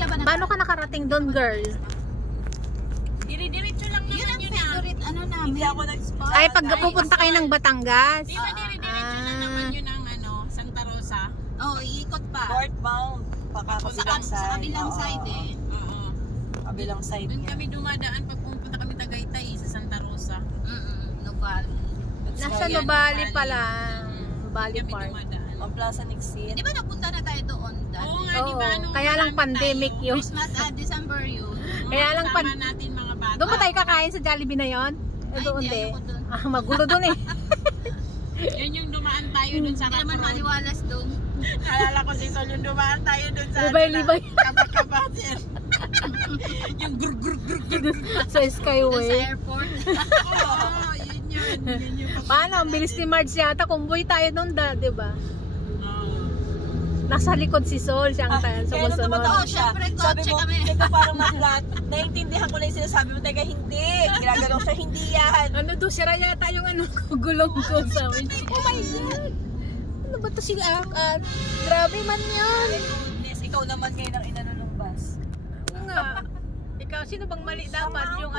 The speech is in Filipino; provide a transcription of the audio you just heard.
ka ba na? Paano ka nakarating doon, girl? Dire-diretso lang naman Yun ang yun favorite ano namin. Hindi ako nag-spot. Ay, pag pupunta kayo ng Batangas. Di ba dire-diretso lang naman yun ang Santa Rosa? Oh, iikot pa. Northbound. Pagkakabilang Sa side. kabilang side eh. Oo. Kabilang side Doon niya. kami dumadaan pag pupunta kami Tagaytay sa Santa Rosa. Nubal. Nasa Ayan, Nubali Nubali. pala. Doon Nubali kami Park. dumadaan. Ang Plaza Nixit. Di ba napunta na tayo doon dati? Oo nga, di ba? Oo, Nung kaya lang marami pandemic tayo, yun. Christmas December yun. Kaya lang kasama natin mga bata. Doon ba tayo kakain sa Jollibee na yon? Ay, Doon hindi, din. ayoko doon. Ah, magulo doon eh. Yun yung dumaan tayo dun sa Hindi naman Katarun. maliwalas doon. Alala ko si Sol, yung dumaan tayo dun sa Libay-libay. Kabat-kabatin. Yung gur-gur-gur-gur. Sa Doon sa Skyway. airport. Oo, yun yun. Yun yung Paano? Ang bilis ni Marge yata. Kumboy tayo noon di ba? Oo. Nasa likod si Sol. Siya ang Kaya nung sumusunod. tumataon siya, syempre, sabi kotse mo, kami. teka parang ma-flat. Naintindihan ko na yung sinasabi mo, teka hindi. Ginagalaw siya, hindi yan. Ano doon? Sira yata yung gulong ko sa amin. Oh my God! Ano ba ito si Akat? Grabe man yan. Goodness, ikaw naman ngayon ang inano ng bus. Oo nga. Ikaw, sino bang mali dapat? Yung